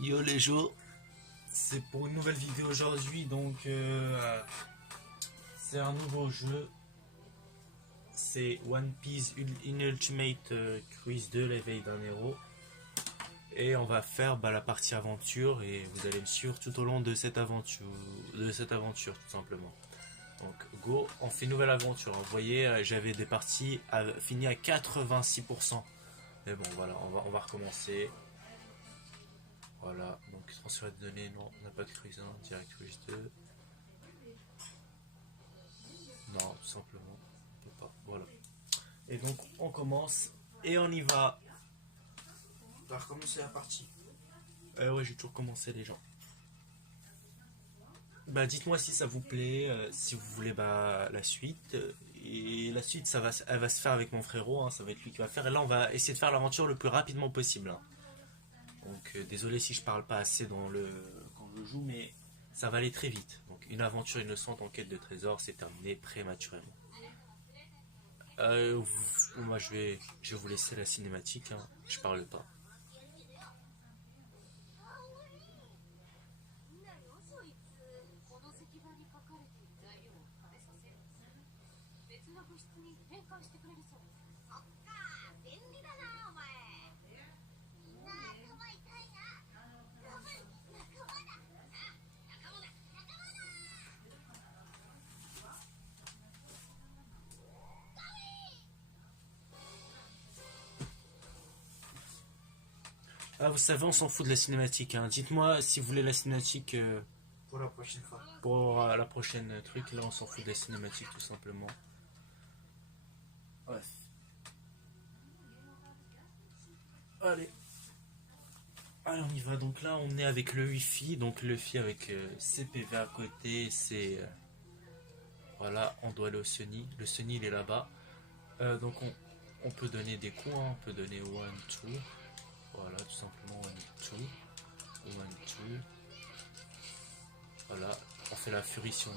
Yo les gens, c'est pour une nouvelle vidéo aujourd'hui, donc c'est un nouveau jeu, c'est One Piece in Ultimate Cruise 2, l'éveil d'un héros, et on va faire la partie aventure, et vous allez me suivre tout au long de cette aventure tout simplement. Donc go, on fait une nouvelle aventure. Vous voyez, j'avais des parties finies à 86%, mais bon voilà, on va recommencer. Voilà, donc transfert de données, non, on n'a pas de cruise 1, direct cruise 2. Non, tout simplement, on peut pas. Voilà. Et donc on commence et on y va. On va recommencer la partie. Ouais, j'ai toujours commencé les gens. Dites-moi si ça vous plaît, si vous voulez la suite. Et la suite, elle va se faire avec mon frérot, hein, ça va être lui qui va faire. Et là, on va essayer de faire l'aventure le plus rapidement possible, hein. Donc désolé si je parle pas assez quand je joue, mais ça va aller très vite. Donc une aventure innocente en quête de trésors, c'est terminé prématurément. Moi je vais vous laisser la cinématique, hein. Je parle pas. Ah, vous savez, on s'en fout de la cinématique, hein. Dites-moi si vous voulez la cinématique Pour la prochaine fois. pour la prochaine truc. Là, on s'en fout de la cinématique tout simplement. Ouais. Allez. Allez, on y va. Donc là, on est avec le Wi-Fi. Donc le Wi-Fi avec CPV à côté. Voilà, on doit aller au Sony. Le Sony, il est là-bas. Donc on peut donner des coups, hein. On peut donner 1, 2. Voilà, tout simplement 1, 2. 1, 2. Voilà, on fait la furie si on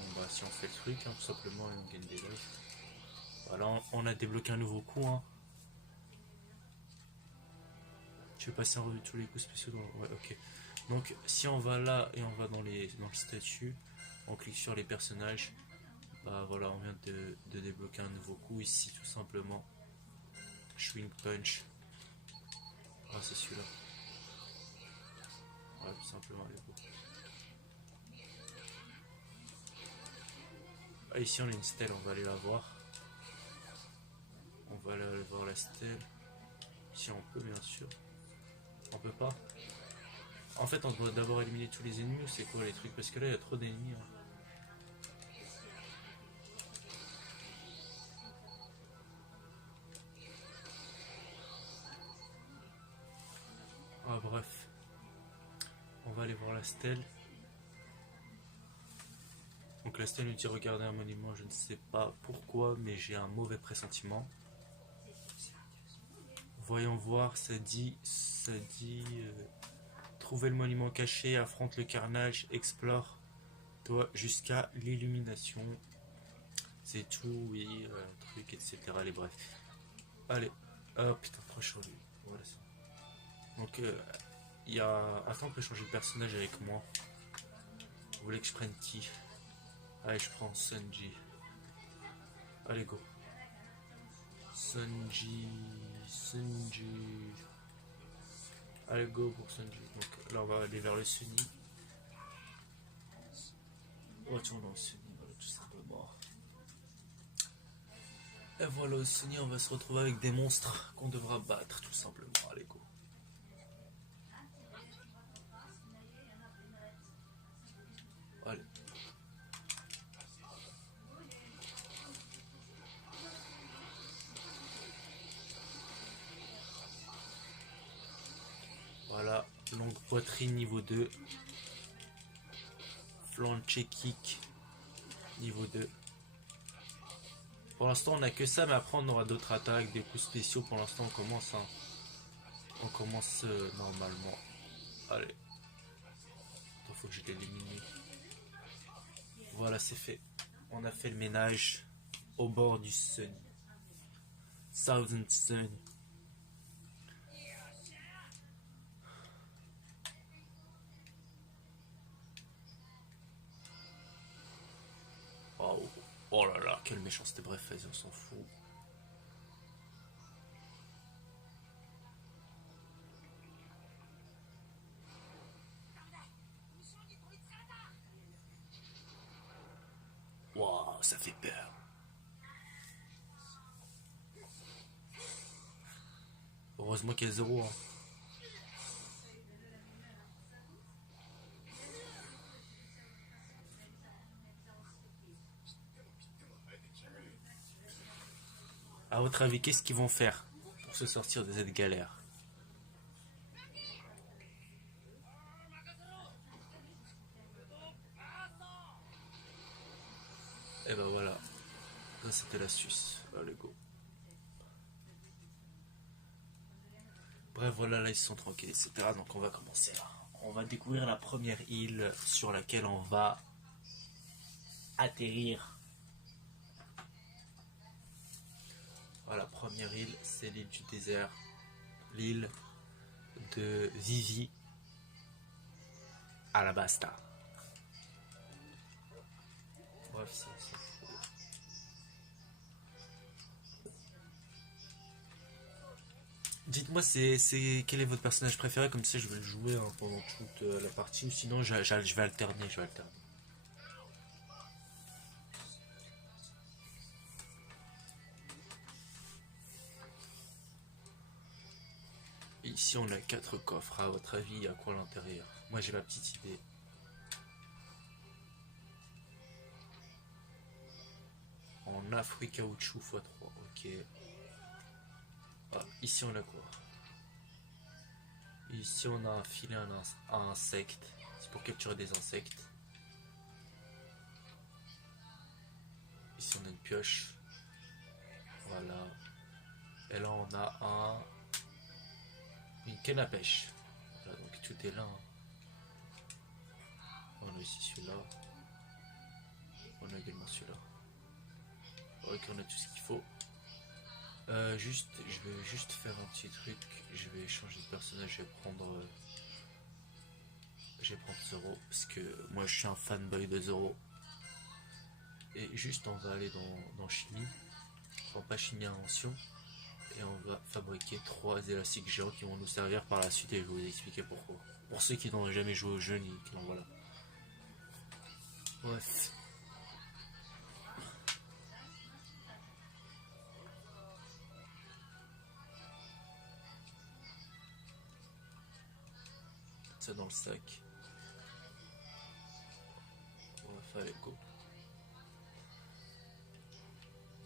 fait le truc, hein, tout simplement, et on gagne des lives. Voilà, on a débloqué un nouveau coup, hein. Tu veux passer en revue tous les coups spéciaux? Ouais, ok. Donc, si on va là et on va dans le statut, on clique sur les personnages. Voilà, on vient de débloquer un nouveau coup ici, tout simplement. Swing Punch. Ah, c'est celui-là. Voilà, tout simplement, les coups. Ah, ici, on a une stèle, on va aller la voir. On va aller voir la stèle. Si on peut, bien sûr. On peut pas. En fait, on doit d'abord éliminer tous les ennemis ou c'est quoi les trucs? Parce que là, il y a trop d'ennemis, hein. Ah, bref. On va aller voir la stèle. Donc la stèle nous dit regarder un monument, je ne sais pas pourquoi, mais j'ai un mauvais pressentiment. Voyons voir, ça dit trouver le monument caché, affronte le carnage, explore toi jusqu'à l'illumination. C'est tout, oui, truc, etc. Allez, bref. Allez, oh putain, trop chaud lui. Voilà, donc, il y a. Attends, on peut changer de personnage avec moi. Vous voulez que je prenne qui? Allez, je prends Sunji. Allez, go. Sunji. Allez, go pour Sunji. Donc là, on va aller vers le Sunny. Retournons au Sunny, voilà, tout simplement. Et voilà, au Sunny, on va se retrouver avec des monstres qu'on devra battre, tout simplement. Allez, go. Allez. Voilà, longue poitrine niveau 2. Flanche kick niveau 2. Pour l'instant, on n'a que ça, mais après, on aura d'autres attaques, des coups spéciaux. Pour l'instant, on commence, hein. On commence normalement. Allez. Il faut que je l'élimine. Voilà, c'est fait. On a fait le ménage au bord du Sun. Thousand Sun. Oh là là, quelle méchanceté, bref, vas-y, on s'en fout. Waouh, ça fait peur. Heureusement qu'il y a zéro. Hein. À votre avis, qu'est-ce qu'ils vont faire pour se sortir de cette galère? Et ben voilà, ça c'était l'astuce. Allez, go. Bref, voilà, là ils sont tranquilles, etc. Donc on va commencer là. On va découvrir la première île sur laquelle on va atterrir. Voilà, première île, c'est l'île du désert. L'île de Vivi Alabasta. Bref, ça s'en fout. Dites-moi, quel est votre personnage préféré, comme ça je vais le jouer hein, pendant toute la partie, ou sinon je vais alterner, je vais alterner. Ici on a 4 coffres, à votre avis, il y a quoi à l'intérieur? Moi j'ai ma petite idée. En Afrique caoutchouc x3, ok. Ah, ici on a quoi? Ici on a un filet à insectes, c'est pour capturer des insectes. Ici on a une pioche, voilà. Et là on a une canne à pêche. Voilà, donc tout est là. Hein. On a ici celui-là. On a également celui-là. Ok, on a tout ce qu'il faut. Je vais juste faire un petit truc. Je vais changer de personnage. Je vais prendre Zoro parce que moi je suis un fanboy de Zoro. Et juste on va aller dans chimie. Enfin pas chimie invention. Et on va fabriquer 3 élastiques géants qui vont nous servir par la suite et je vais vous expliquer pourquoi. Pour ceux qui n'ont jamais joué au jeu ni qui n'en voilà. Bref. Ça dans le sac. On va faire les go.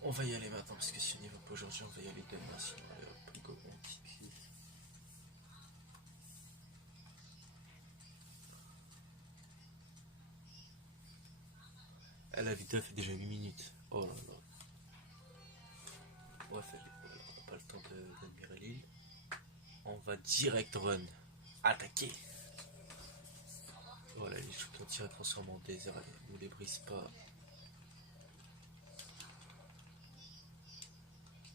On va y aller maintenant parce que si on n'y va pas aujourd'hui, on va y aller demain. Sinon, allez hop, go, on quitte l'île. La vidéo fait déjà 8 minutes. Oh là là. Bref, on n'a pas le temps d'admirer l'île. On va direct run. Attaquer. Voilà, les trucs entiers transforment en désert. Ne les brise pas.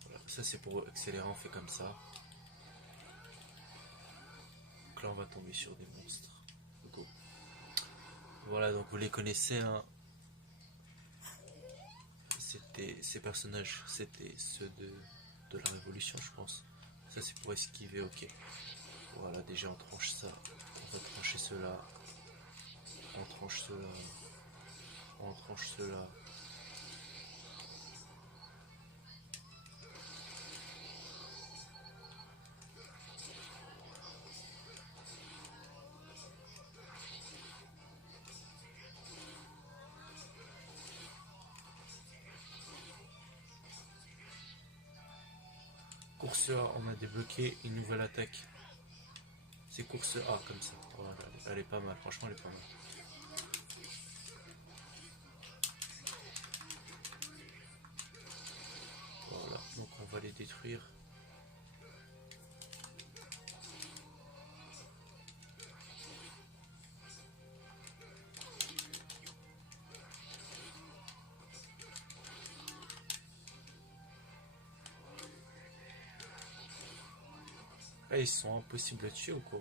Voilà, ça c'est pour accélérer, on fait comme ça. Donc là on va tomber sur des monstres. Go. Voilà, donc vous les connaissez, hein. Ces personnages, c'était ceux de la Révolution, je pense. Ça c'est pour esquiver, ok. Voilà, déjà on tranche ça. On va trancher cela. On tranche cela. On tranche cela. Course A, on a débloqué une nouvelle attaque. C'est course A comme ça. Voilà, elle est pas mal, franchement elle est pas mal. Voilà, donc on va les détruire. Ah, ils sont impossibles à tuer ou quoi?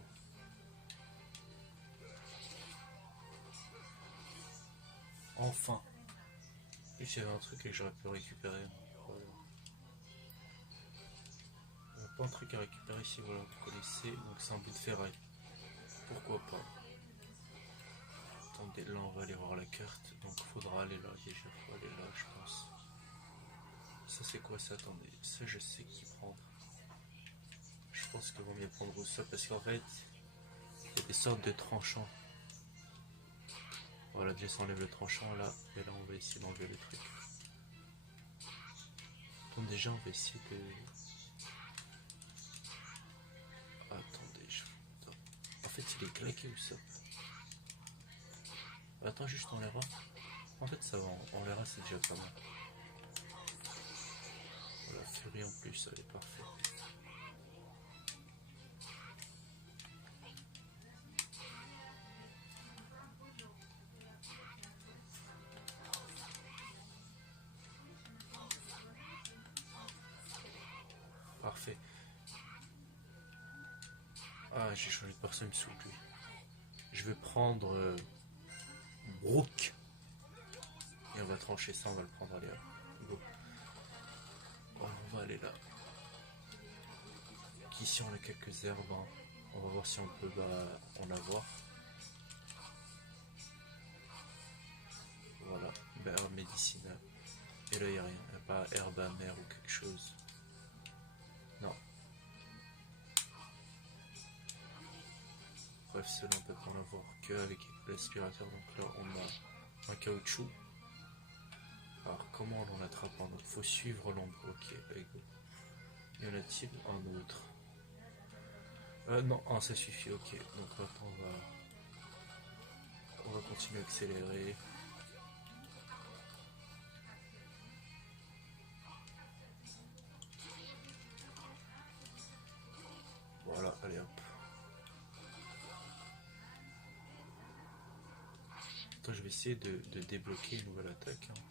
Enfin. Et s'il y avait un truc que j'aurais pu récupérer. Voilà. Il n'y a pas un truc à récupérer ici, voilà, vous connaissez. Donc c'est un bout de ferraille. Pourquoi pas. Attendez, là on va aller voir la carte. Donc faudra aller là, déjà faut aller là je pense. Ça c'est quoi ça? Attendez, ça je sais qui prendre. Je pense qu'il vaut mieux prendre ça parce qu'en fait, il y a des sortes de tranchants. Voilà, déjà ça enlève le tranchant là, et là on va essayer d'enlever le truc. Donc déjà on va essayer de... Attendez, en fait il est claqué ou ça? Attends, juste on l'aira. En fait ça va, on l'aira c'est déjà pas mal. Voilà, Fury en plus, elle est parfaite. Parfait. Ah, j'ai changé de personne sous lui. Je vais prendre Brooke. Et on va trancher ça, on va le prendre. Allez, go. Voilà, on va aller là. Ici on a quelques herbes. Hein. On va voir si on peut en avoir. Voilà, herbe médicinale. Et là il n'y a rien. Il n'y a pas herbe amère ou quelque chose. Non. Bref, cela on peut pas en avoir qu'avec l'aspirateur. Donc là on a un caoutchouc. Alors comment on en attrape un autre? Faut suivre l'ombre. Ok, allez go. Y en a-t-il un autre? Non, ça suffit, ok. Donc maintenant on va continuer à accélérer. Voilà, allez hop. Attends, je vais essayer de débloquer une nouvelle attaque. Hein.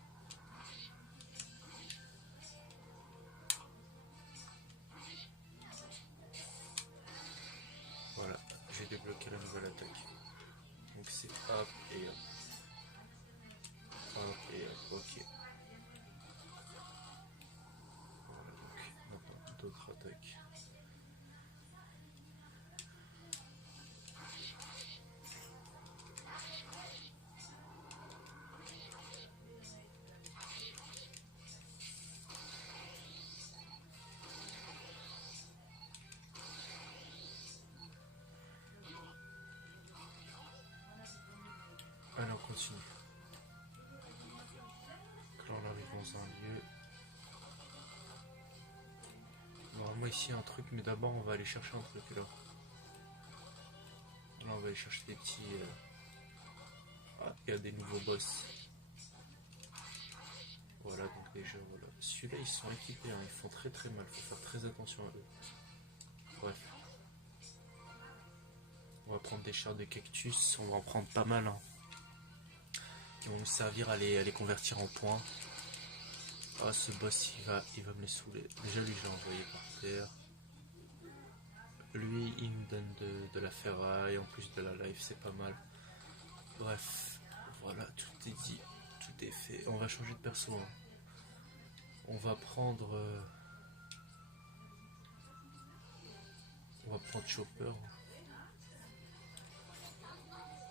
Voilà, j'ai débloqué la nouvelle attaque. Donc c'est hop et hop. Hop et hop, ok. Voilà, donc maintenant d'autres attaques. Allez, on continue. Donc là, on arrive dans un lieu. Normalement, ici, il y a un truc, mais d'abord, on va aller chercher un truc là. Là, on va aller chercher des petits. Ah, il y a des nouveaux boss. Voilà, donc déjà, voilà. Celui-là, ils sont équipés, hein. Ils font très très mal. Faut faire très attention à eux. Bref. On va prendre des chars de cactus. On va en prendre pas mal. Hein. Qui vont nous servir à les convertir en points. Ah, ce boss, il va me les saouler. Déjà, lui, je l'ai envoyé par terre. Lui, il me donne de la ferraille, en plus de la life, c'est pas mal. Bref, voilà, tout est dit, tout est fait. On va changer de perso. Hein. On va prendre... on va prendre Chopper.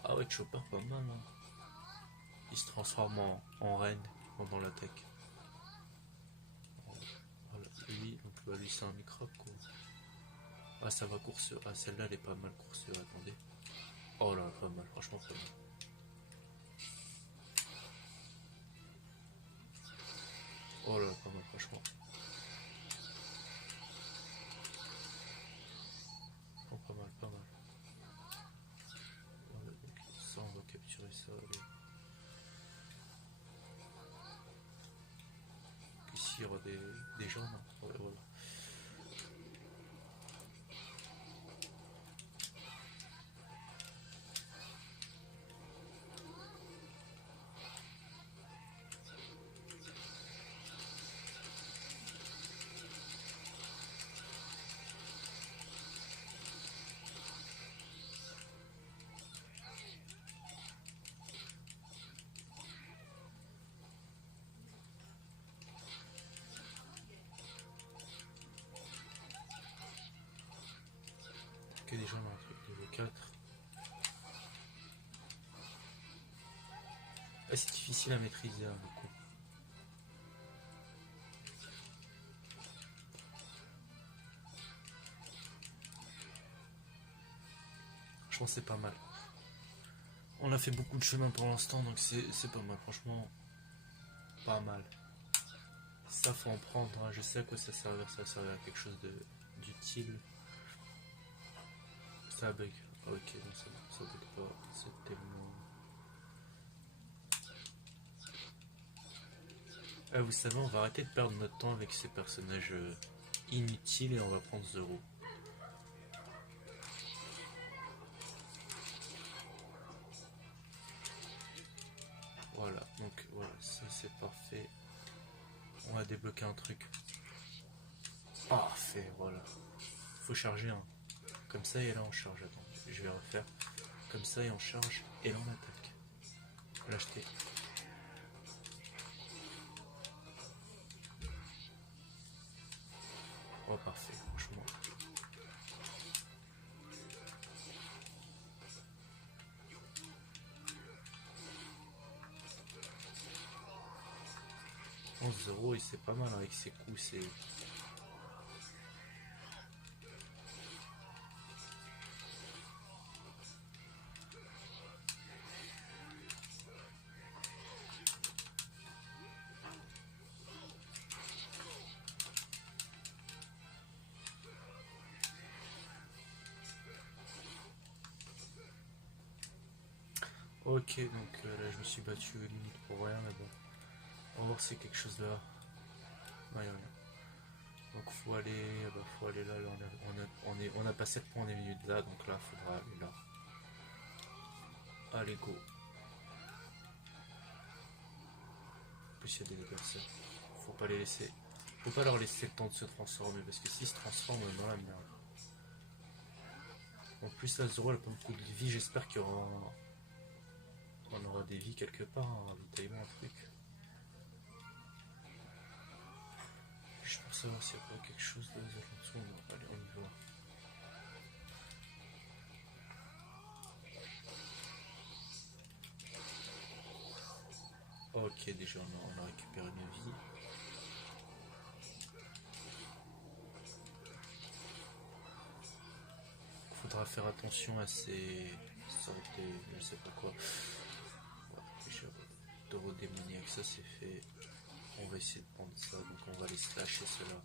Ah ouais, Chopper, pas mal. Hein. Il se transforme en reine pendant l'attaque. Voilà, lui, donc bah, lui c'est un microbe quoi. Ah ça va courseur. Ah celle-là elle est pas mal courseur, attendez. Oh là, pas mal, franchement pas mal. Oh là, pas mal, franchement. Oh, pas mal, pas mal. Voilà, donc ça on va capturer ça. Allez. Ici il y aura des gens, non? Ouais, voilà. Ah, c'est difficile à maîtriser hein, du coup. Je pense que c'est pas mal. On a fait beaucoup de chemin pour l'instant, donc c'est pas mal. Franchement, pas mal. Ça, faut en prendre. Hein. Je sais à quoi ça sert. Ça sert à quelque chose d'utile. Ça bug. Ah, ok, donc ça bug pas. C'est tellement. Ah, vous savez, on va arrêter de perdre notre temps avec ces personnages inutiles et on va prendre Zoro. Voilà, donc voilà, ça c'est parfait. On va débloquer un truc. Parfait, voilà. Faut charger un. Comme ça et là on charge. Attends, je vais refaire. Comme ça et on charge et là on attaque. L'acheter. Oh parfait, franchement. Oh, Zoro il c'est pas mal avec ses coups, c'est. Ok, donc là je me suis battu limite pour rien, mais bon. On va voir si c'est quelque chose là. Non, y'a rien. Donc faut aller là, on a pas 7 points, on est venu de là, donc là faudra aller là. Allez go. En plus il y a des adversaires. Faut pas les laisser. Faut pas leur laisser le temps de se transformer parce que s'ils se transforment on est dans la merde. En plus là Zoro elle a pas beaucoup de vie, j'espère qu'il y aura. On aura des vies quelque part, un ravitaillement, un truc. Juste pour savoir s'il n'y a pas quelque chose de alentours. Allez, on y va. Ok, déjà on a récupéré une vie. Faudra faire attention à ces sortes de. Je sais pas quoi. Ouais, déjà, d'eurodémoniaque, ça c'est fait. On va essayer de prendre ça, donc on va les slasher cela.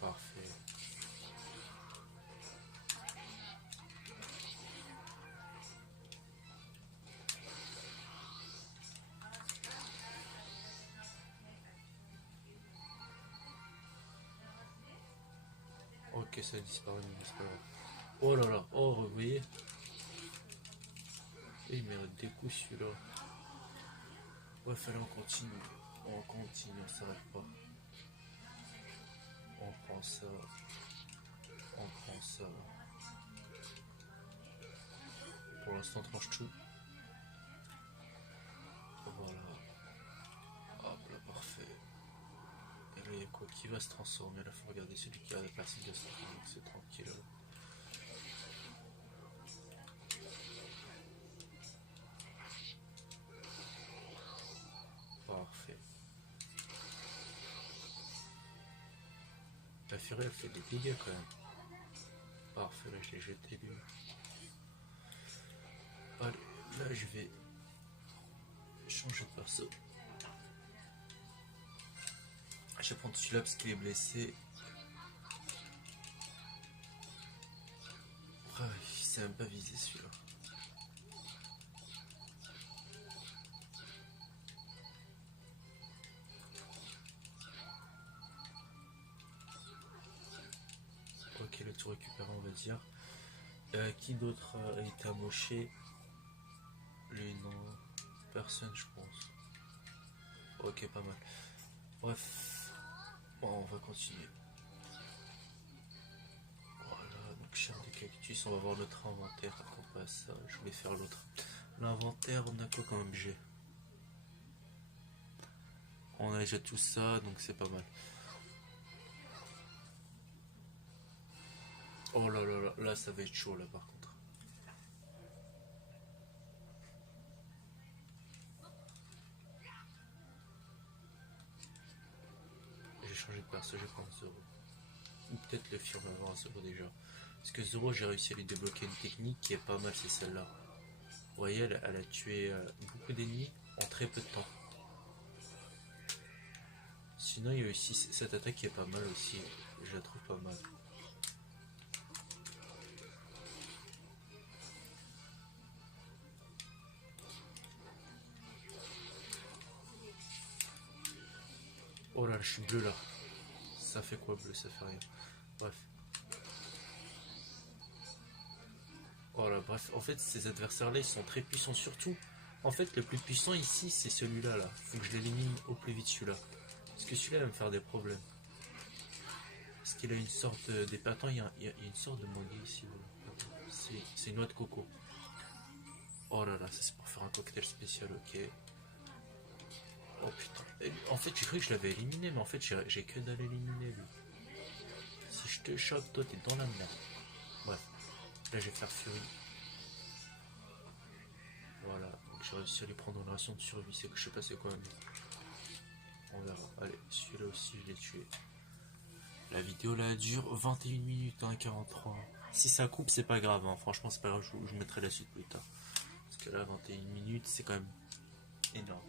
Parfait. Ok, ça a disparu, mais c'est pas grave. Oh là là, oh, vous voyez. Il mérite des coups celui-là. Ouais, fallait on continue. On continue, on s'arrête pas. On prend ça. On prend ça. Pour l'instant, tranche tout. Voilà. Hop là, parfait. Et là, il y a quoi qui va se transformer? Là, faut regarder celui qui a la passif de se transformer. C'est tranquille. Parfait. La furie, elle fait des dégâts quand même. Parfait, là, je l'ai jeté lui. Allez, là, je vais changer de perso. Je vais prendre celui-là parce qu'il est blessé. Ah, il s'est même pas visé celui-là. Ok, le tout récupéré, on va dire. Qui d'autre a été amoché? Lui, non. Personne, je pense. Ok, pas mal. Bref. Bon, on va continuer. Voilà, donc chair de cactus, on va voir notre inventaire. Après, on passe ça. Je voulais faire l'autre. L'inventaire, on a quoi comme objet? On a déjà tout ça, donc c'est pas mal. Oh là là là, là ça va être chaud là par contre. ça je prends Zoro. Ou peut-être le Firme avant Zoro déjà. Parce que Zoro, j'ai réussi à lui débloquer une technique qui est pas mal, c'est celle-là. Vous voyez, elle a tué beaucoup d'ennemis en très peu de temps. Sinon, il y a aussi cette attaque qui est pas mal aussi. Je la trouve pas mal. Oh là, je suis bleu là. Ça fait quoi bleu? Ça fait rien. Bref. Oh là, bref. En fait, ces adversaires-là, ils sont très puissants. Surtout, en fait, le plus puissant ici, c'est celui-là. Là. Faut que je l'élimine au plus vite, celui-là. Parce que celui-là va me faire des problèmes. Parce qu'il a une sorte d'épée. Attends, il y a une sorte de mangue ici. Voilà. C'est une noix de coco. Oh là là, ça c'est pour faire un cocktail spécial, ok. Oh putain. En fait, j'ai cru que je l'avais éliminé, mais en fait, j'ai que d'aller éliminer lui. Si je te chope, toi t'es dans la merde. Bref. Là, je vais faire Fury. Voilà. J'ai réussi à lui prendre une ration de survie. C'est que je sais pas c'est quoi, mais on verra. Allez, celui-là aussi, je l'ai tué. La vidéo là dure 21 minutes, hein, 43. Si ça coupe, c'est pas grave. Hein. Franchement, c'est pas grave. Je mettrai la suite plus tard. Parce que là, 21 minutes, c'est quand même énorme.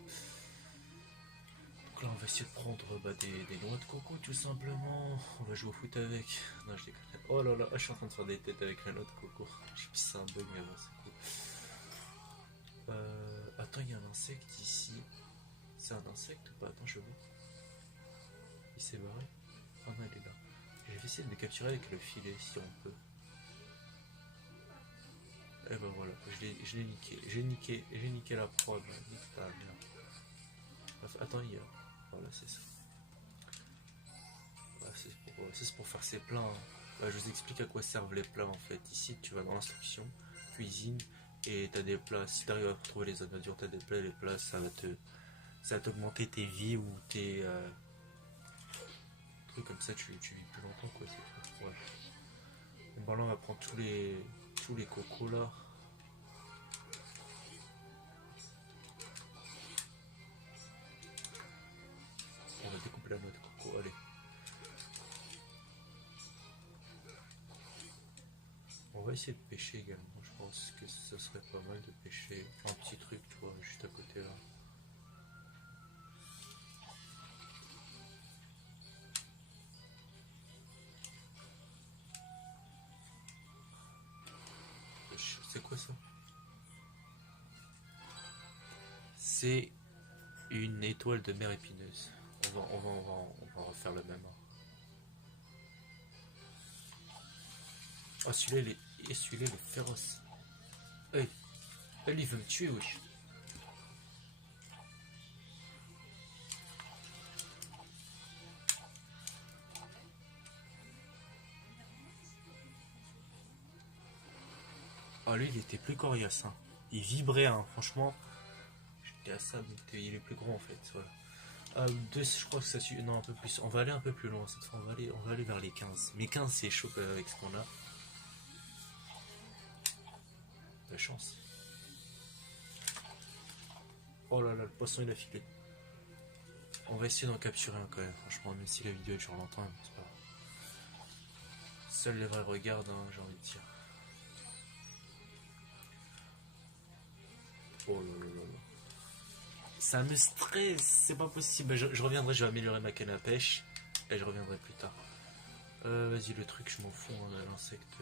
Donc là, on va essayer de prendre des noix de coco, tout simplement. On va jouer au foot avec. Non, je déconne. Oh là là, je suis en train de faire des têtes avec la noix de coco. Je sais c'est un bug, mais bon, c'est cool. Attends, il y a un insecte ici. C'est un insecte ou pas? Attends, je vois. Il s'est barré. Oh non, il est là. Je vais essayer de le capturer avec le filet, si on peut. Et ben voilà, je l'ai niqué. J'ai niqué la prod. Bref, attends, il y a... Voilà, c'est ça. Voilà, c'est pour faire ses plats. Hein. Bah, je vous explique à quoi servent les plats en fait. Ici, tu vas dans l'instruction, cuisine, et t'as des plats. Si t'arrives à trouver les ingrédients, t'as des plats, et les plats, ça va t'augmenter tes vies ou tes trucs comme ça. Tu vis plus longtemps, quoi. C'est tout. Ouais. Bon, bah là, on va prendre tous les cocos là. On va découper la noix de coco. Allez. On va essayer de pêcher également. Je pense que ça serait pas mal de pêcher un petit truc, tu vois, juste à côté là. C'est quoi ça? C'est une étoile de mer épineuse. On va refaire le même. Ah, celui-là, il est féroce. Hey, elle, il veut me tuer, wesh. Ah, lui, il était plus coriace. Hein. Il vibrait, hein. Franchement. J'étais à ça, donc il est plus gros en fait. Voilà. Deux, je crois que ça suit. Non, un peu plus. On va aller un peu plus loin cette fois. On va aller vers les 15. Mais 15, c'est chaud avec ce qu'on a. La chance. Oh là là, le poisson il a filé. On va essayer d'en capturer un quand même. Franchement, même si la vidéo dure longtemps, c'est pas grave. Seuls les vrais regardent, hein, j'ai envie de dire. Oh là là là là. Ça me stresse, c'est pas possible. Je reviendrai, je vais améliorer ma canne à pêche. Et je reviendrai plus tard. Vas-y, le truc, je m'en fous, hein, l'insecte.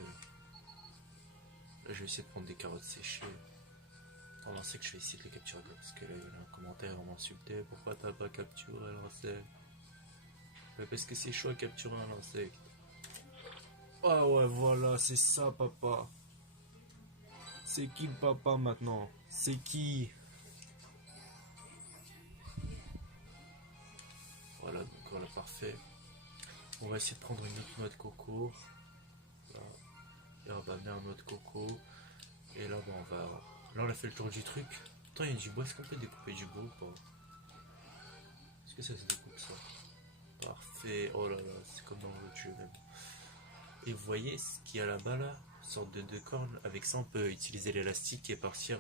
Là, je vais essayer de prendre des carottes séchées. Dans l'insecte, je vais essayer de les capturer. Parce que là, il y a un commentaire, on m'insultait. Pourquoi t'as pas capturé l'insecte? Parce que c'est chaud à capturer un insecte. Ah ouais, voilà, c'est ça, papa. C'est qui le papa maintenant? C'est qui? Voilà, donc voilà, parfait. On va essayer de prendre une autre noix de coco. Là, et on va amener un noix de coco. Et là, bon, on va... Là, on a fait le tour du truc. Attends, il y a du bois. Est-ce qu'on peut découper du bois ou pas? Est-ce que ça se découpe, ça? Parfait. Oh là là, c'est comme dans le jeu même. Et vous voyez ce qu'il y a là-bas, là? Une sorte de cornes. Avec ça, on peut utiliser l'élastique et partir...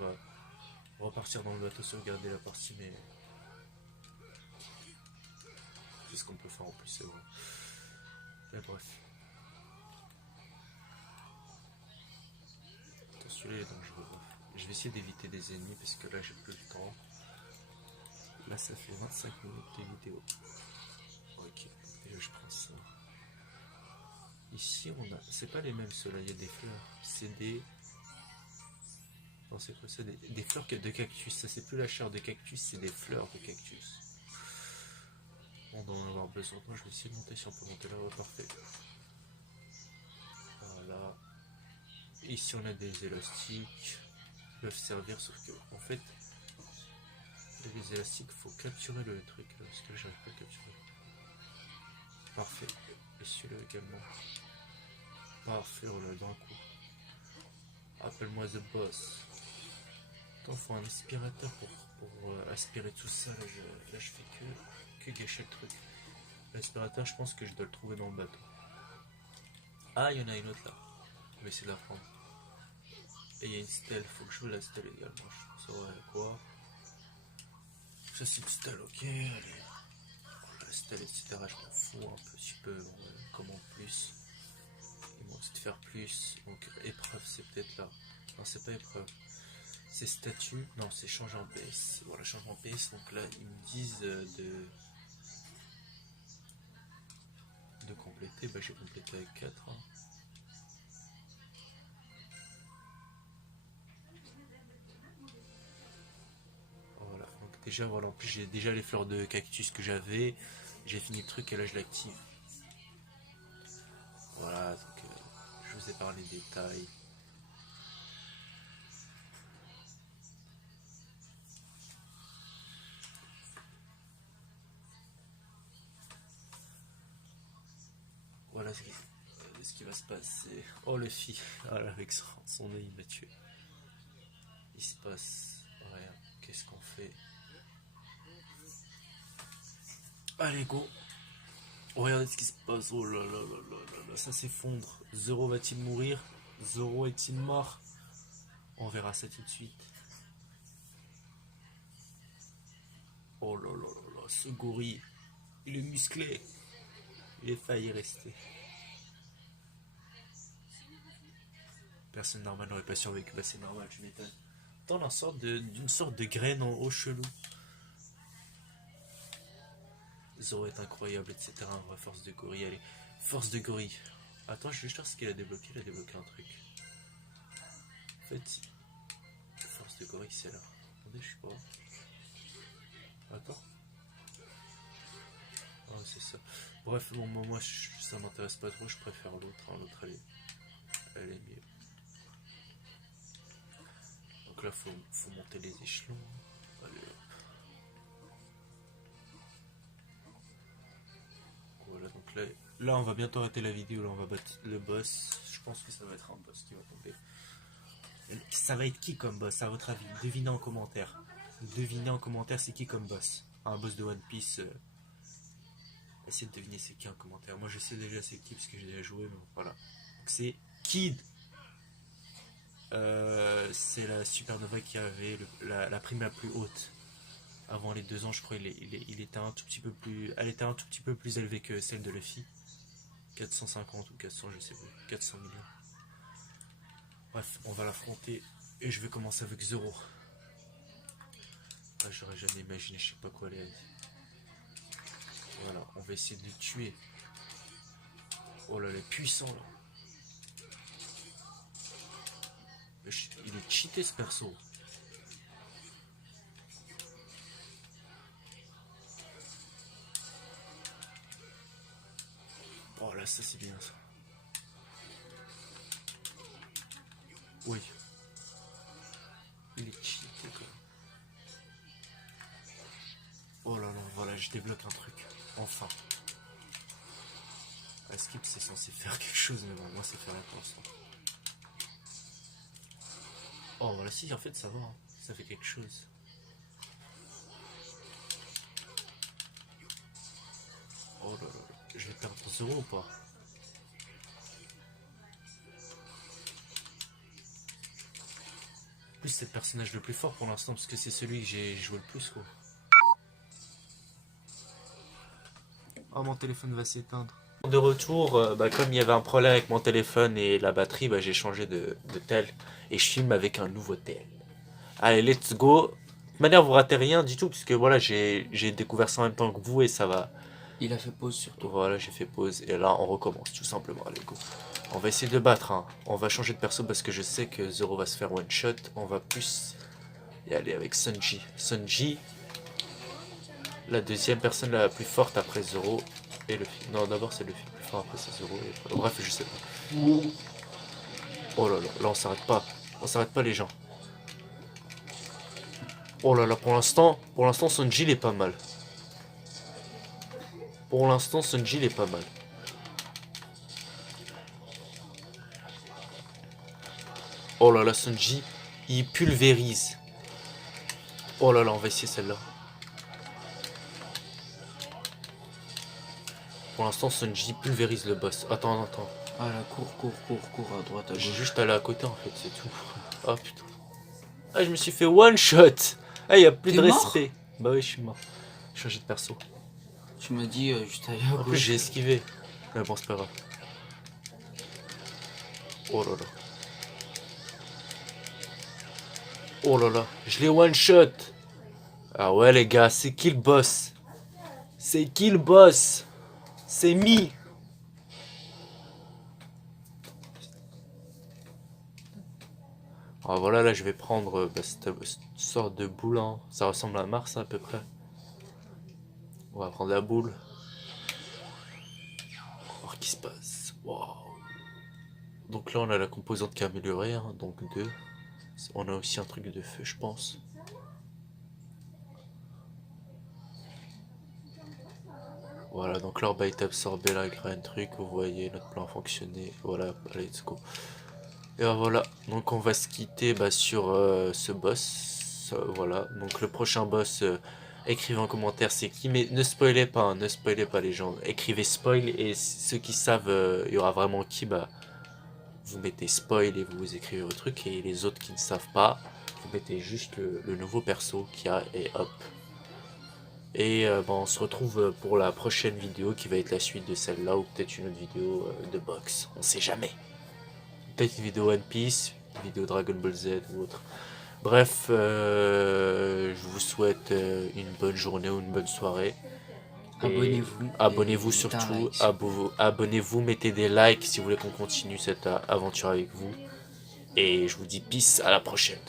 repartir dans le bateau, sauvegarder la partie, mais... C'est ce qu'on peut faire en plus, c'est vrai. Mais bref. Attends, celui-là est dangereux. Je vais essayer d'éviter des ennemis parce que là j'ai plus le temps. Là ça fait 25 minutes de vidéo. Ok, et je prends ça. Ici on a... C'est pas les mêmes ceux-là, il y a des fleurs. C'est des... Non c'est quoi ça, des fleurs de cactus. Ça c'est plus la chair de cactus, c'est des fleurs de cactus. On doit en avoir besoin. Moi je vais essayer de monter si on peut monter là. Ouais, parfait. Voilà. Ici on a des élastiques. Ils peuvent servir sauf que en fait les élastiques faut capturer le truc là, parce que là j'arrive pas à capturer. Parfait. Et celui-là également. Parfait, on l'a d'un coup. Appelle-moi The Boss. Attends, faut un aspirateur pour aspirer tout ça. Là je fais que gâcher le truc. L'aspirateur, je pense que je dois le trouver dans le bateau. Ah, il y en a une autre là. On va essayer de la prendre. Et il y a une stèle, faut que je joue la stèle également. Je saurais quoi. Ça c'est une stèle, ok, allez. La stèle, etc. Je m'en fous un petit peu. Comment plus. Il manque de faire plus. Donc épreuve, c'est peut-être là. Non, c'est pas épreuve. C'est statut. Non, c'est changer en PS. Voilà, changement PS. Donc là, ils me disent de compléter. Bah, j'ai complété avec 4. Hein. Voilà. Donc déjà, voilà. En plus, j'ai déjà les fleurs de cactus que j'avais. J'ai fini le truc et là, je l'active. Voilà. Donc, je vous ai parlé des détails. Voilà ce qui va se passer. Oh le fille, voilà, avec son nez il m'a tué. Il se passe rien. Qu'est-ce qu'on fait? Allez go. Regardez ce qui se passe. Oh là là là là là là, ça s'effondre. Zoro va-t-il mourir? Zoro est-il mort? On verra ça tout de suite. Oh là là là là, ce gorille, il est musclé. Il est failli rester. Personne normale n'aurait pas survécu. Bah c'est normal, tu m'étonnes. Dans d'une sorte de graine en haut chelou. Zoro est incroyable, etc. Un vrai force de gorille. Allez, force de gorille. Attends, je vais voir ce qu'il a débloqué. Il a débloqué un truc. En fait, force de gorille, c'est là. Attendez, je sais pas. Attends. Ah, c'est ça. Bref, bon, moi ça m'intéresse pas trop. Je préfère l'autre. Hein. L'autre, elle est mieux. Donc là, faut monter les échelons. Allez, hop. Voilà, donc là, on va bientôt arrêter la vidéo. Là, on va battre le boss. Je pense que ça va être un boss qui va tomber. Ça va être qui comme boss, à votre avis? Devinez en commentaire. Devinez en commentaire c'est qui comme boss. Un boss de One Piece. Essayez de deviner c'est qui en commentaire. Moi je sais déjà c'est qui parce que j'ai déjà joué, mais voilà. Donc c'est Kid. C'est la supernova qui avait la prime la plus haute. Avant les 2 ans, je crois, il était un tout petit peu plus. Elle était un tout petit peu plus élevée que celle de Luffy. 450 ou 400, je sais pas. 400 millions. Bref, on va l'affronter. Et je vais commencer avec Zoro. Ah, j'aurais jamais imaginé, je sais pas quoi aller. Voilà, on va essayer de le tuer. Oh là, il est puissant là. Il est cheaté ce perso. Oh là, ça c'est bien ça. Oui. Il est cheaté quoi. Oh là là, voilà, je débloque un truc. Enfin. À skip c'est censé faire quelque chose, mais bon, moi c'est faire pour l'instant. Oh voilà, si en fait ça va, hein. Ça fait quelque chose. Oh là là, je vais perdre 0 ou pas? En plus c'est le personnage le plus fort pour l'instant parce que c'est celui que j'ai joué le plus quoi. Oh mon téléphone va s'éteindre. De retour, comme il y avait un problème avec mon téléphone et la batterie, j'ai changé de tel et je filme avec un nouveau tel. Allez, let's go. De toute manière, vous ratez rien du tout, puisque voilà, j'ai découvert ça en même temps que vous et ça va. Il a fait pause surtout. Voilà, j'ai fait pause et là, on recommence tout simplement. Allez, go. On va essayer de battre, hein. On va changer de perso parce que je sais que Zoro va se faire one shot. On va plus y aller avec Sanji. Sanji, la deuxième personne la plus forte après Zoro et Luffy. Non, d'abord c'est Luffy le plus fort, après c'est Zoro. Et... Bref, je sais pas. Oh là là, là on s'arrête pas. On s'arrête pas les gens. Oh là là, pour l'instant Sanji il est pas mal. Pour l'instant Sanji il est pas mal. Oh là là, Sanji, il pulvérise. Oh là là, on va essayer celle-là. Pour l'instant, Sanji pulvérise le boss. Attends. Ah là, cours à droite, à J'ai gauche. juste allé à côté en fait, c'est tout. Oh putain. Ah, je me suis fait one shot. Ah, y a plus T'es de mort respect. Bah oui, je suis mort. J'ai changé de perso. Tu m'as dit juste à En plus, gauche. j'ai esquivé. Mais bon, c'est pas grave. Oh là là. Oh là là, je l'ai one shot. Ah ouais les gars, c'est qui le boss? C'est qui le boss? C'est Mi. Ah voilà, là je vais prendre cette sorte de boule, hein. Ça ressemble à Mars à peu près. On va prendre la boule. On va voir ce qui se passe. Wow. Donc là on a la composante qui est améliorée, hein, donc 2. On a aussi un truc de feu je pense. Voilà, donc l'orbe a été absorbé, la graine truc, vous voyez notre plan fonctionner. Voilà, let's go. Et voilà, donc on va se quitter sur ce boss. Voilà, donc le prochain boss, écrivez en commentaire c'est qui, mais ne spoilez pas, hein, ne spoilez pas les gens. Écrivez spoil et ceux qui savent, il y aura vraiment qui, vous mettez spoil et vous écrivez vos trucs. Et les autres qui ne savent pas, vous mettez juste le nouveau perso qu'il y a et hop. Et on se retrouve pour la prochaine vidéo qui va être la suite de celle-là ou peut-être une autre vidéo de boxe, on sait jamais. Peut-être une vidéo One Piece, une vidéo Dragon Ball Z ou autre. Bref, je vous souhaite une bonne journée ou une bonne soirée. Abonnez-vous. Abonnez-vous surtout. Abonnez-vous, mettez des likes si vous voulez qu'on continue cette aventure avec vous. Et je vous dis peace, à la prochaine.